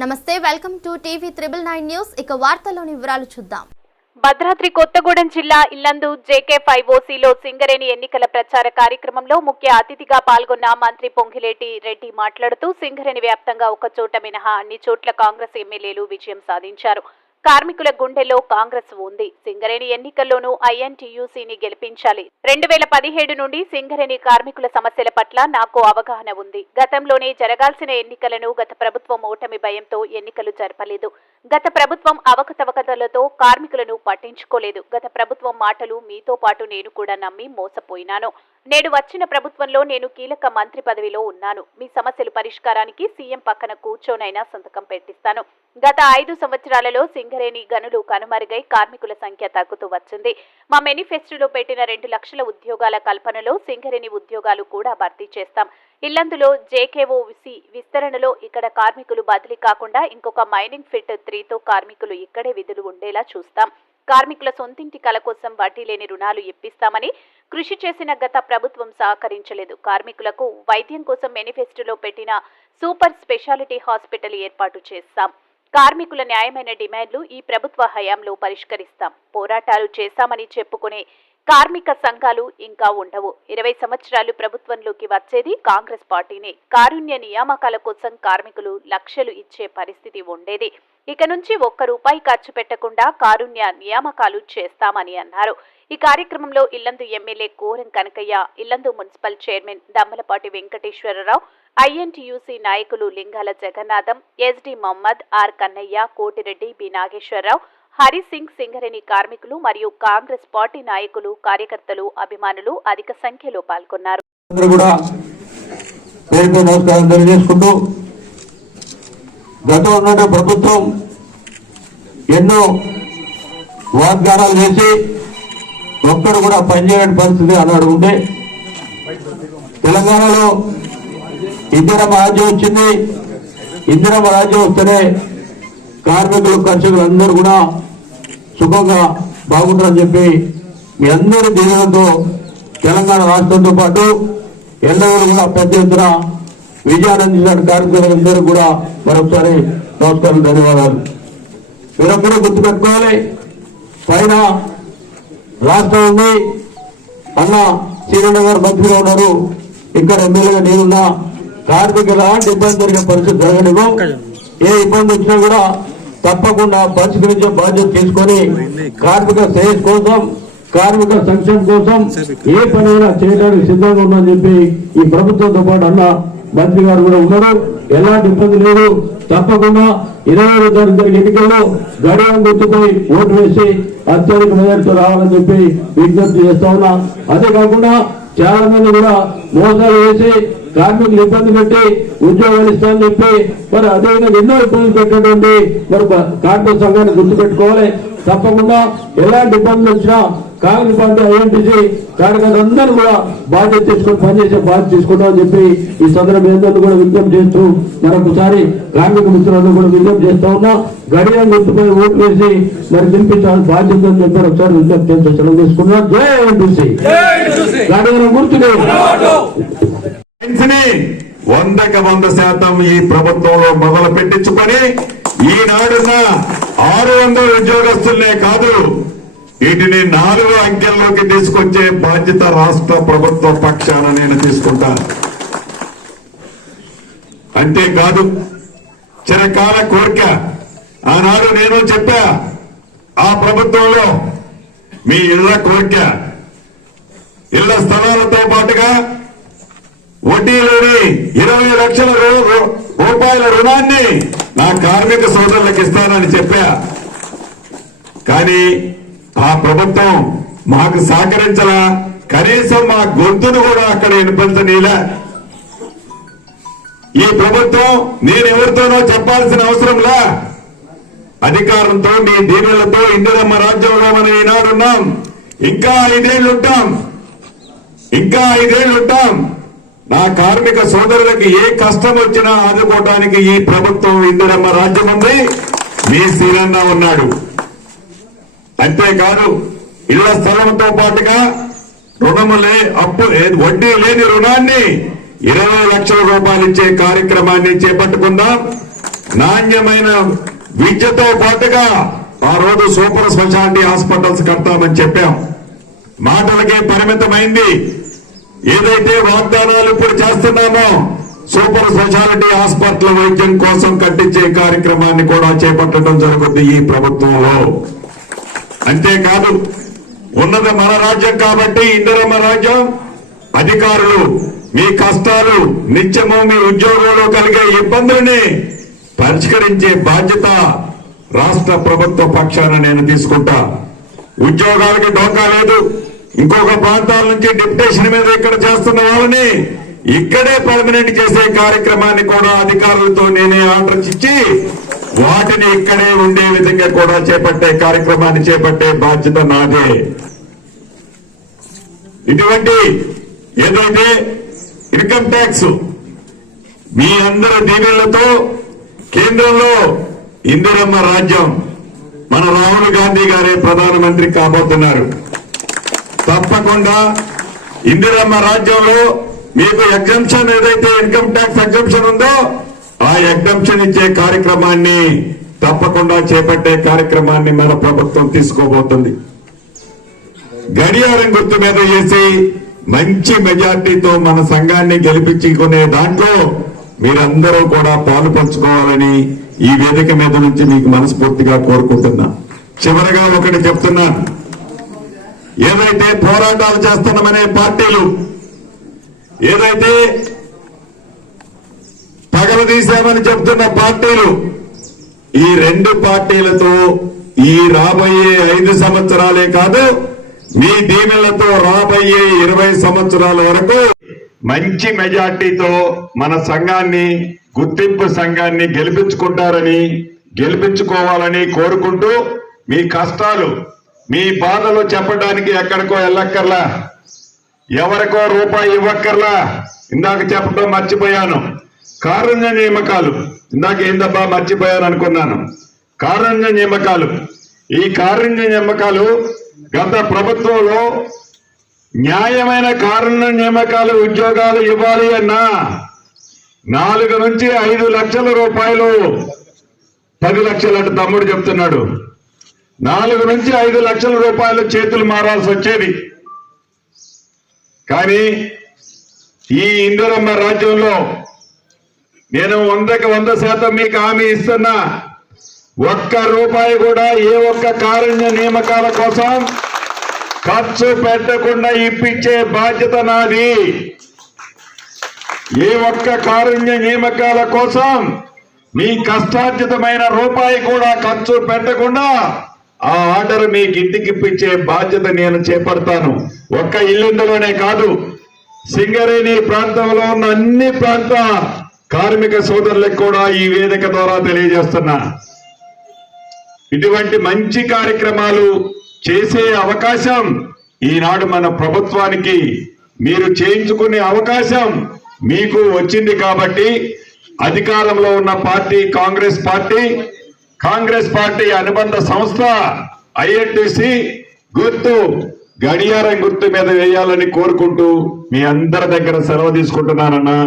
నమస్తే welcome to TV triple nine news. ఇక వార్తల్లోని వివరాలు చూద్దాం. భద్రాద్రి కొత్తగూడెం జిల్లా ఇల్లందు జేకే ఫైవ్ ఓసీలో సింగరేణి ఎన్నికల ప్రచార కార్యక్రమంలో ముఖ్య అతిథిగా పాల్గొన్న మంత్రి పొంగిలేటి రెడ్డి మాట్లాడుతూ సింగరేణి వ్యాప్తంగా ఒక చోట మినహా అన్ని చోట్ల కాంగ్రెస్ ఎమ్మెల్యేలు విజయం సాధించారు. కార్మికుల గుండెల్లో కాంగ్రెస్ ఉంది. సింగరేణి ఎన్నికల్లోనూ ఐఎన్టీయూసీని గెలిపించాలి. రెండు వేల పదిహేడు నుండి సింగరేణి కార్మికుల సమస్యల పట్ల నాకు అవగాహన ఉంది. గతంలోనే జరగాల్సిన ఎన్నికలను గత ప్రభుత్వం ఓటమి భయంతో ఎన్నికలు జరపలేదు. గత ప్రభుత్వం అవకతవకతలతో కార్మికులను పట్టించుకోలేదు. గత ప్రభుత్వం మాటలు మీతో పాటు నేను కూడా నమ్మి మోసపోయినాను. నేడు వచ్చిన ప్రభుత్వంలో నేను కీలక మంత్రి పదవిలో ఉన్నాను. మీ సమస్యలు పరిష్కారానికి సీఎం పక్కన కూర్చోనైనా సంతకం పెట్టిస్తాను. గత ఐదు సంవత్సరాలలో సింగరేణి గనులు కనుమరుగై కార్మికుల సంఖ్య తగ్గుతూ వచ్చింది. మా మేనిఫెస్టోలో పెట్టిన రెండు లక్షల ఉద్యోగాల కల్పనలో సింగరేణి ఉద్యోగాలు కూడా భర్తీ చేస్తాం. ఇల్లందులో జేకేఓసి విస్తరణలో ఇక్కడ కార్మికులు బదిలీ కాకుండా ఇంకొక మైనింగ్ ఫిట్ త్రీతో కార్మికులు ఇక్కడే విధులు ఉండేలా చూస్తాం. కార్మికుల సొంతింటి కల కోసం వడ్డీ లేని రుణాలు ఇప్పిస్తామని కృషి చేసిన గత ప్రభుత్వం సహకరించలేదు. కార్మికులకు వైద్యం కోసం మేనిఫెస్టోలో పెట్టిన సూపర్ స్పెషాలిటీ హాస్పిటల్ ఏర్పాటు చేస్తాం. కార్మికుల న్యాయమైన డిమాండ్లు ఈ ప్రభుత్వ హయాంలో పరిష్కరిస్తాం. పోరాటాలు చేశామని చెప్పుకునే కార్మిక సంఘాలు ఇంకా ఉండవు. ఇరవై సంవత్సరాలు ప్రభుత్వంలోకి వచ్చేది కాంగ్రెస్ పార్టీనే. కారుణ్య నియామకాల కోసం కార్మికులు లక్షలు ఇచ్చే పరిస్థితి ఉండేది. ఇక నుంచి ఒక్క రూపాయి ఖర్చు పెట్టకుండా కారుణ్య నియామకాలు చేస్తామని అన్నారు. ఈ కార్యక్రమంలో Illandu MLA Koram Kanakayya Illandu municipal chairman Dammalapati Venkateswararao INTUC నాయకులు Lingala Jagannatham SD Mohammed R Kannaiah Kotireddy B Nageswararao Hari Singh Singareni కార్మికులు మరియు కాంగ్రెస్ పార్టీ నాయకులు కార్యకర్తలు అభిమానులు అధిక సంఖ్యలో పాల్గొన్నారు. ప్రభుత్వం ఎన్నో వాగ్దానాలు చేసి ఒక్కడు కూడా పనిచేయని పరిస్థితి అన్నాడు ఉంటే తెలంగాణలో ఇందిరమ్మ రాజ్యం వచ్చింది. ఇందిరమ్మ రాజ్యం వస్తేనే కార్మికులు కర్షకులు అందరూ కూడా సుఖంగా బాగుంటారని చెప్పి మీ అందరి దీవెనతో తెలంగాణ రాష్ట్రంతో పాటు ఎన్నడూ కూడా పెద్ద ఎత్తున విజయానందించిన కార్మికులందరూ కూడా మరొకసారి నమస్కారం ధన్యవాదాలు. మీరందరూ గుర్తుపెట్టుకోవాలి పైన రాష్ట్రం ఉంది. అన్న శ్రీరణ మంత్రిగా ఉన్నారు. ఇక్కడ ఎమ్మెల్యేగా నేనున్నా. కార్మికులు ఎలాంటి ఇబ్బంది జరిగే పరిస్థితి జరగనివ్వం ఏ ఇబ్బంది వచ్చినా కూడా తప్పకుండా పరిష్కరించే బాధ్యత తీసుకొని కార్మిక శ్రేయస్ కోసం కార్మిక సంక్షేమం కోసం ఏ పనైనా చేయడానికి సిద్ధంగా ఉందని చెప్పి ఈ ప్రభుత్వంతో పాటు అన్న మంత్రి గారు కూడా ఉన్నారు. ఎలాంటి ఇబ్బంది లేదు. తప్పకుండా ఇరవై ఐదు తారీఖు జరిగే ఎన్నికల్లో గడియం గుర్తుపై ఓటు వేసి అత్యధిక మెజార్టీతో రావాలని చెప్పి విజ్ఞప్తి చేస్తా ఉన్నా. అదే కాకుండా చాలా మంది కూడా మోసాలు వేసి కార్మికులు ఇబ్బంది పెట్టి ఉద్యోగాలు ఇస్తామని చెప్పి మరి అదేవిధంగా ఎన్నో ఇబ్బందులు పెట్టినటువంటి మరి కార్మిక సంఘాన్ని గుర్తుపెట్టుకోవాలి. తప్పకుండా ఎలాంటి ఇబ్బందులు వచ్చినా కాంగ్రెస్ పార్టీ ఐఎన్టీసీ కార్యకర్తలందరూ కూడా బాధ్యత తీసుకొని పనిచేసే బాధ్యత తీసుకుంటాం అని చెప్పి ఈ సందర్భం ఏంటంటే కూడా విజ్ఞప్తి చేస్తూ మరొకసారి కార్మిక మిత్రులందరూ కూడా విజ్ఞప్తి చేస్తా ఉన్నా. గడియం గుర్తుపై ఓటు వేసి మరి గెలిపించాలని బాధ్యత అని చెప్పారు. ఒకసారి విజ్ఞప్తి చేస్తూ సెలవు తీసుకున్నాం. జై ఐఎన్టీసీ గడియం గుర్తులు ని వందకి వంద శాతం ఈ ప్రభుత్వంలో మొదలు పెట్టించుకొని ఈనాడున్న ఆరు వందల ఉద్యోగస్తులనే కాదు వీటిని నాలుగు అంకెల్లోకి తీసుకొచ్చే బాధ్యత రాష్ట్ర ప్రభుత్వ పక్షాన నేను తీసుకుంటాను. అంతేకాదు చిరకాల కోరిక. ఆనాడు నేను చెప్పా ఆ ప్రభుత్వంలో మీ ఇళ్ళ కోరిక. ఇళ్ళ స్థలాలతో పాటుగా వడ్డీలోని ఇరవై లక్షల రూ- రూపాయల రుణాన్ని నా కార్మిక సోదరులకు ఇస్తానని చెప్పా. కానీ ఆ ప్రభుత్వం మాకు సహకరించలా. కనీసం మా గొంతును కూడా అక్కడ వినిపించనీలా ఈ ప్రభుత్వం నేను ఎవరితోనో చెప్పాల్సిన అవసరంలా అధికారంతో మీ దీనులతో ఇందిరమ్మ రాజ్యంలో మనం ఈనాడున్నాం ఇంకా ఐదేళ్ళు ఉంటాం ఇంకా ఐదేళ్ళు ఉంటాం నా కార్మిక సోదరులకు ఏ కష్టం వచ్చినా ఆదుకోవటానికి ఈ ప్రభుత్వం ఇందిరమ్మ రాజ్యం ఉంది. మీ శ్రీరన్న ఉన్నాడు. అంతేకాదు ఇళ్ళ స్థలంతో పాటుగా రుణములే అప్పు వడ్డీ లేని రుణాన్ని ఇరవై లక్షల రూపాయలు ఇచ్చే కార్యక్రమాన్ని చేపట్టుకుందాం. నాణ్యమైన విద్యతో పాటుగా ఆ రోజు సూపర్ స్పెషాలిటీ హాస్పిటల్స్ కడతామని చెప్పాం. మాటలకే పరిమితమైంది. ఏదైతే వాగ్దానాలు ఇప్పుడు చేస్తున్నామో సూపర్ స్పెషాలిటీ హాస్పిటల్ వైద్యం కోసం కట్టించే కార్యక్రమాన్ని కూడా చేపట్టడం జరుగుతుంది ఈ ప్రభుత్వంలో. అంతేకాదు ఉన్నది మన రాజ్యం కాబట్టి ఇందిరమ్మ రాజ్యం అధికారులు మీ కష్టాలు నిత్యము మీ ఉద్యోగంలో కలిగే ఇబ్బందుల్ని పరిష్కరించే బాధ్యత రాష్ట్ర ప్రభుత్వ పక్షాన నేను తీసుకుంటా. ఉద్యోగాలకి డోకా లేదు. ఇంకొక ప్రాంతాల నుంచి డిప్యుటేషన్ మీద ఇక్కడ చేస్తున్న వాళ్ళని ఇక్కడే పర్మనెంట్ చేసే కార్యక్రమాన్ని కూడా అధికారులతో నేనే ఆర్డర్ ఇచ్చి వాటిని ఇక్కడే ఉండే విధంగా కూడా చేపట్టే కార్యక్రమాన్ని చేపట్టే బాధ్యత నాదే. ఇటువంటి ఏదైతే ఇన్కమ్ ట్యాక్స్ మీ అందరి దీవెళ్ళతో కేంద్రంలో ఇందిరమ్మ రాజ్యం మన రాహుల్ గాంధీ గారే ప్రధానమంత్రి కాబోతున్నారు. తప్పకుండా ఇందిరమ్మ రాజ్యంలో మీకు ఎగ్జంప్షన్ ఏదైతే ఇన్కమ్ ట్యాక్స్ ఎగ్జంప్షన్ ఉందో ఆ ఎగ్జంప్షన్ ఇచ్చే కార్యక్రమాన్ని తప్పకుండా చేపట్టే కార్యక్రమాన్ని మన ప్రభుత్వం తీసుకోబోతుంది. గడియారం గుర్తు మీద చేసి మంచి మెజార్టీతో మన సంఘాన్ని గెలిపించుకునే దాంట్లో మీరందరూ కూడా పాలు పంచుకోవాలని ఈ వేదిక మీద నుంచి మీకు మనస్ఫూర్తిగా కోరుకుంటున్నా. చివరగా ఒకటి చెప్తున్నాను ఏదైతే పోరాటాలు చేస్తున్నామనే పార్టీలు ఏదైతే తగలదీశామని చెప్తున్న పార్టీలు ఈ రెండు పార్టీలతో ఈ రాబోయే ఐదు సంవత్సరాలే కాదు మీ దీవెనలతో రాబోయే ఇరవై సంవత్సరాల వరకు మంచి మెజార్టీతో మన సంఘాన్ని గుర్తింపు సంఘాన్ని గెలిపించుకుంటారని గెలిపించుకోవాలని కోరుకుంటూ మీ కష్టాలు మీ బాధలు చెప్పడానికి ఎక్కడికో వెళ్ళక్కర్లా. ఎవరికో రూపాయి ఇవ్వక్కర్లా. ఇందాక చెప్పడం మర్చిపోయాను. కారుణ్య నియామకాలు. ఇందాక ఏందబ్బా మర్చిపోయాను అనుకున్నాను కారుణ్య నియామకాలు. ఈ కారుణ్య నియామకాలు గత ప్రభుత్వంలో న్యాయమైన కారుణ్య నియామకాలు ఉద్యోగాలు ఇవ్వాలి అన్నా నాలుగు నుంచి ఐదు లక్షల రూపాయలు పది లక్షలు అంటే తమ్ముడు చెప్తున్నాడు. నాలుగు నుంచి ఐదు లక్షల రూపాయలు చేతులు మారాల్సి వచ్చేది. కానీ ఈ ఇందిరమ్మ రాజ్యంలో నేను వందకి వంద శాతం మీకు హామీ ఇస్తున్నా. ఒక్క రూపాయి కూడా ఏ ఒక్క కారుణ్య నియామకాల కోసం ఖర్చు పెట్టకుండా ఇప్పించే బాధ్యత నాది. ఏ ఒక్క కారుణ్య నియామకాల కోసం మీ కష్టార్జితమైన రూపాయి కూడా ఖర్చు పెట్టకుండా ఆ ఆర్డర్ మీ ఇంటికి ఇప్పించే బాధ్యత నేను చేపడతాను. ఒక్క ఇల్లుండలోనే కాదు సింగరేణి ప్రాంతంలో ఉన్న అన్ని ప్రాంత కార్మిక సోదరులకు కూడా ఈ వేదిక ద్వారా తెలియజేస్తున్నా. ఇటువంటి మంచి కార్యక్రమాలు చేసే అవకాశం ఈనాడు మన ప్రభుత్వానికి మీరు చేయించుకునే అవకాశం మీకు వచ్చింది కాబట్టి అధికారంలో ఉన్న party Congress party Congress party అనుబంధ సంస్థ ఐఎన్టీసీ గుర్తు గడియారం గుర్తు మీద వేయాలని కోరుకుంటూ మీ అందరి దగ్గర సెలవు తీసుకుంటున్నానన్నా.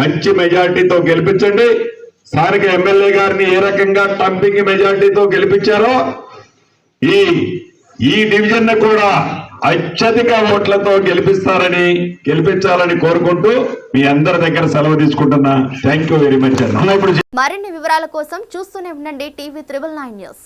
మంచి మెజార్టీతో గెలిపించండి. స్థానిక ఎమ్మెల్యే గారిని ఏ రకంగా టంపింగ్ మెజార్టీతో గెలిపించారో ఈ ఈ డివిజన్ను కూడా అత్యధిక ఓట్లతో గెలిపిస్తారని గెలిపించాలని కోరుకుంటూ మీ అందరి దగ్గర సెలవు తీసుకుంటున్నా. థ్యాంక్ యూ వెరీ మచ్ అన్న. మరిన్ని వివరాల కోసం చూస్తూనే ఉండండి టీవీ త్రిబుల్ నైన్ న్యూస్.